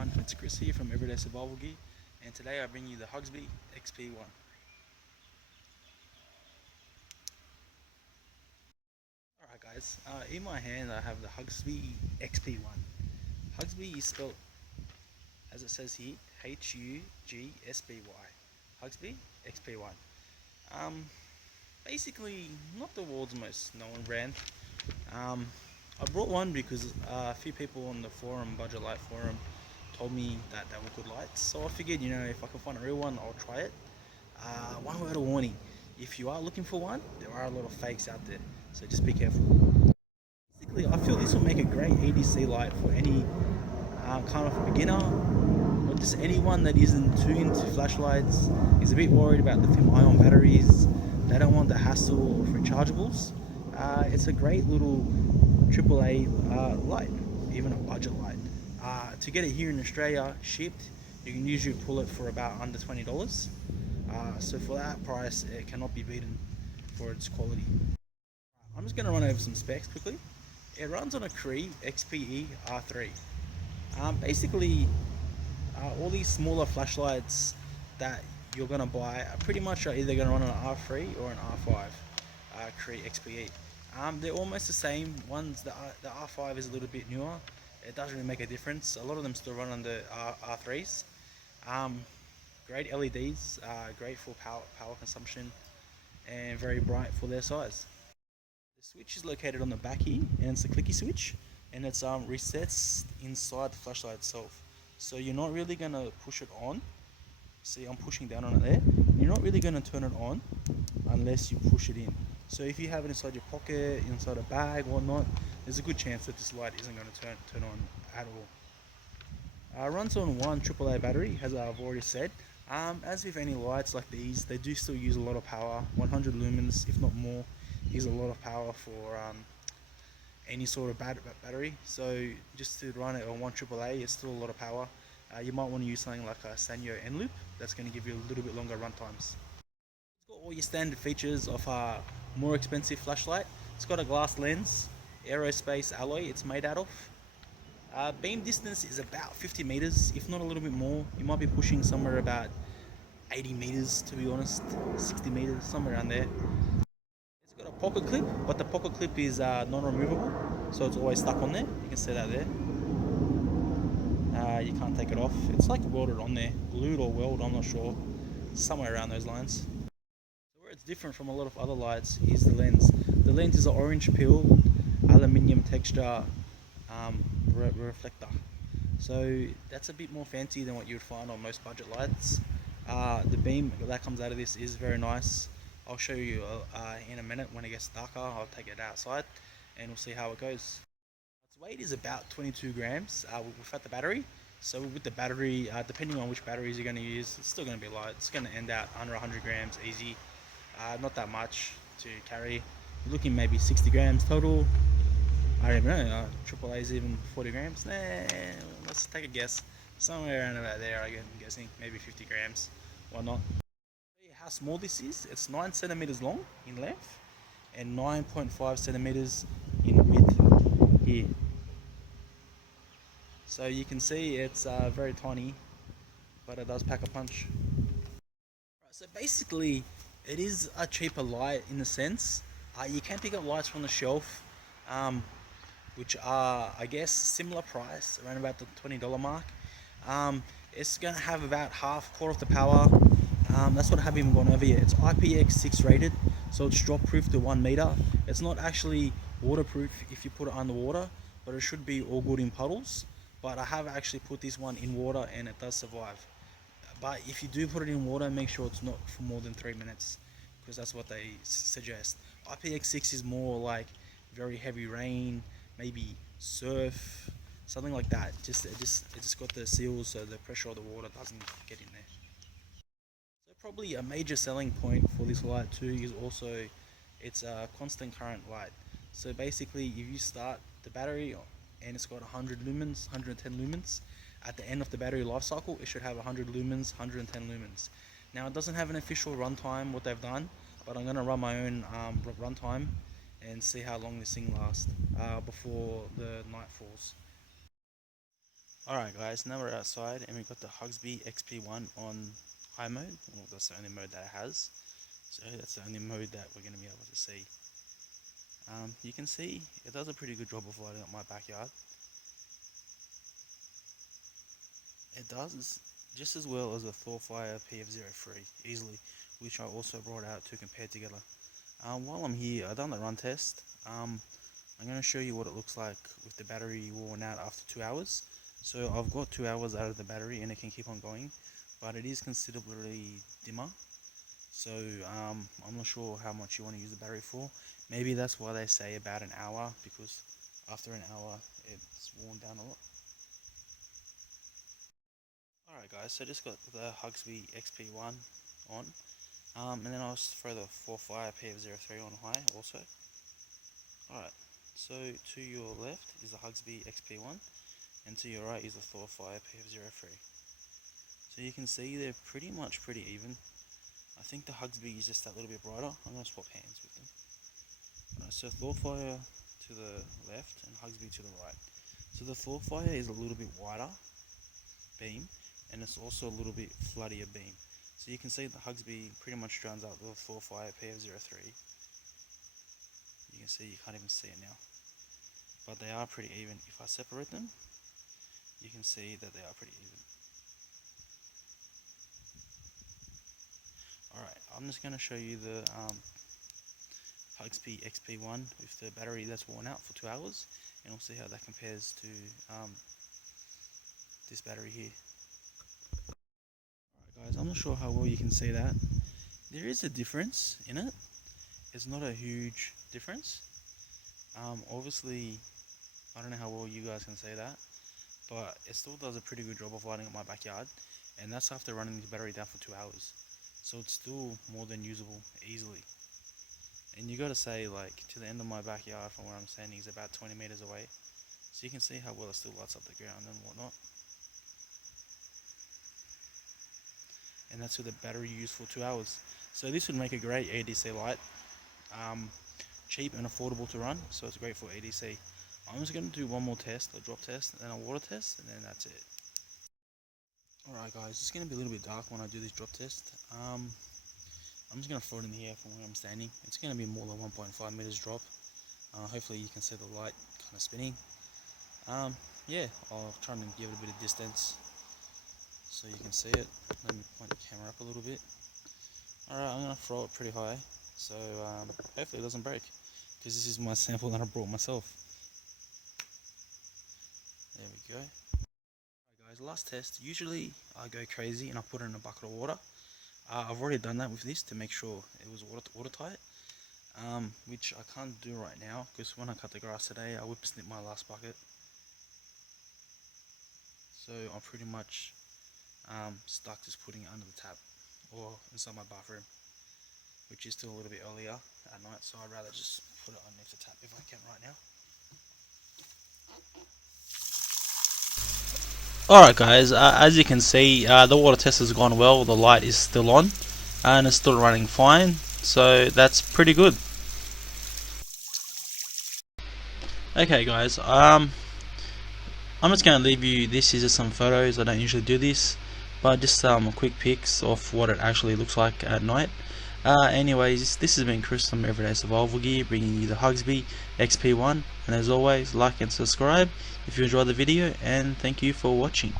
everyone, it's Chris here from Everyday Survival Gear, and today I bring you the Hugsby XP-1. Alright guys, in my hand I have the Hugsby XP-1. Hugsby is spelled as it says here, Hugsby XP-1. Um, Basically not the world's most known brand. I brought one because a few people on the forum, Budget Light forum, told me that they were good lights. So I figured, if I can find a real one, I'll try it. One word of warning: if you are looking for one, there are a lot of fakes out there, so just be careful. Basically, I feel this will make a great EDC light for any kind of beginner, or just anyone that isn't too into flashlights, is a bit worried about lithium-ion batteries. They don't want the hassle of rechargeables. It's a great little AAA light, even a budget light. To get it here in Australia shipped, you can usually pull it for about under $20. So for that price, it cannot be beaten for its quality. I'm just going to run over some specs quickly. It runs on a Cree XPE R3. Basically, all these smaller flashlights that you're going to buy are pretty much either going to run on an R3 or an R5 Cree XPE. They're almost the same ones. The R5 is a little bit newer. It doesn't really make a difference. A lot of them still run on the R3s. Great LEDs, great for power consumption, and very bright for their size. The switch is located on the back here, and it's a clicky switch, and it's resets inside the flashlight itself. So you're not really gonna push it on. See, I'm pushing down on it there. You're not really gonna turn it on unless you push it in. So if you have it inside your pocket, inside a bag, or whatnot, there's a good chance that this light isn't gonna turn on at all. Runs on one AAA battery, as I've already said. As with any lights like these, they do still use a lot of power. 100 lumens, if not more, is a lot of power for any sort of battery. So just to run it on one AAA, it's still a lot of power. You might want to use something like a Sanyo N-Loop. That's going to give you a little bit longer run times. It's got all your standard features of a more expensive flashlight. It's got a glass lens, aerospace alloy it's made out of. Beam distance is about 50 meters, if not a little bit more. You might be pushing somewhere about 80 meters, to be honest, 60 meters, somewhere around there. It's got a pocket clip, but the pocket clip is non-removable, so it's always stuck on there. You can see that there. You can't take it off. It's like welded on there, glued or welded, I'm not sure. Somewhere around those lines. So where it's different from a lot of other lights is the lens. The lens is an orange peel, aluminium texture reflector. So that's a bit more fancy than what you would find on most budget lights. The beam that comes out of this is very nice. I'll show you in a minute. When it gets darker, I'll take it outside and we'll see how it goes. Its weight is about 22 grams without the battery. So with the battery, depending on which batteries you're going to use, it's still going to be light. It's going to end out under 100 grams easy. Not that much to carry. You're looking maybe 60 grams total. I don't even know, AAA is even 40 grams. Nah, let's take a guess. Somewhere around about there, I'm guessing, maybe 50 grams. Why not? How small this is? It's 9 centimeters long in length and 9.5 centimeters in width here. So you can see it's very tiny, but it does pack a punch. Right, so basically, it is a cheaper light in a sense. You can pick up lights from the shelf, which are, I guess, similar price, around about the $20 mark. It's going to have about quarter of the power. That's what I haven't even gone over yet. It's IPX6 rated, so it's drop proof to 1 meter. It's not actually waterproof if you put it underwater, but it should be all good in puddles. But I have actually put this one in water and it does survive. But if you do put it in water, make sure it's not for more than 3 minutes, because that's what they suggest. IPX6 is more like very heavy rain, maybe surf, something like that. It just got the seals so the pressure of the water doesn't get in there. So probably a major selling point for this light too is also it's a constant current light. So basically, if you start the battery and it's got 100 lumens, 110 lumens, at the end of the battery life cycle, it should have 100 lumens, 110 lumens. Now it doesn't have an official runtime, what they've done, but I'm going to run my own runtime and see how long this thing lasts before the night falls. Alright guys, now we're outside and we've got the Hugsby XP-1 on high mode. Well, that's the only mode that it has. So that's the only mode that we're going to be able to see. You can see it does a pretty good job of lighting up my backyard. It does just as well as the Thorfire PF03 easily, which I also brought out to compare together. While I'm here, I've done the run test. I'm going to show you what it looks like with the battery worn out after 2 hours. So I've got 2 hours out of the battery and it can keep on going, but it is considerably dimmer. So I'm not sure how much you want to use the battery for. Maybe that's why they say about an hour, because after an hour it's worn down a lot. Alright guys, so just got the Hugsby XP-1 on, and then I'll just throw the Thorfire PF03 on high also. Alright, so to your left is the Hugsby XP-1 and to your right is the Thorfire PF03. So you can see they're pretty even. I think the Hugsby is just that little bit brighter. I'm going to swap hands with them. Alright, so Thorfire to the left and Hugsby to the right. So the Thorfire is a little bit wider beam and it's also a little bit floodier beam. So you can see the Hugsby pretty much drowns out the Thorfire PF03. You can see, you can't even see it now. But they are pretty even. If I separate them, you can see that they are pretty even. Alright, I'm just going to show you the Hugsby XP-1 with the battery that's worn out for 2 hours, and we'll see how that compares to this battery here. Alright guys, I'm not sure how well you can see that. There is a difference in it. It's not a huge difference. Obviously, I don't know how well you guys can see that, but it still does a pretty good job of lighting up my backyard, and that's after running this battery down for 2 hours. So it's still more than usable easily. And you gotta say, like, to the end of my backyard from where I'm standing is about 20 meters away. So you can see how well it still lights up the ground and whatnot. And that's with the battery used for 2 hours. So this would make a great ADC light. Cheap and affordable to run, so it's great for ADC. I'm just going to do one more test, a drop test, and then a water test, and then that's it. Alright guys, it's going to be a little bit dark when I do this drop test. I'm just going to throw it in the air from where I'm standing. It's going to be more than 1.5 meters drop. Hopefully you can see the light kind of spinning. Yeah, I'll try and give it a bit of distance so you can see it. Let me point the camera up a little bit. Alright, I'm going to throw it pretty high, so hopefully it doesn't break, because this is my sample that I brought myself. There we go. Alright guys, last test. Usually I go crazy and I put it in a bucket of water. I've already done that with this to make sure it was watertight, which I can't do right now because when I cut the grass today I whip snip my last bucket. So I'm pretty much stuck just putting it under the tap or inside my bathroom, which is still a little bit earlier at night, so I'd rather just put it underneath the tap if I can right now. Alright guys, as you can see, the water test has gone well. The light is still on and it's still running fine, so that's pretty good. Okay guys, I'm just going to leave you, this is just some photos. I don't usually do this, but just some quick pics of what it actually looks like at night. Anyways, this has been Chris from Everyday Survival Gear, bringing you the Hugsby XP-1, and as always, like and subscribe if you enjoyed the video, and thank you for watching.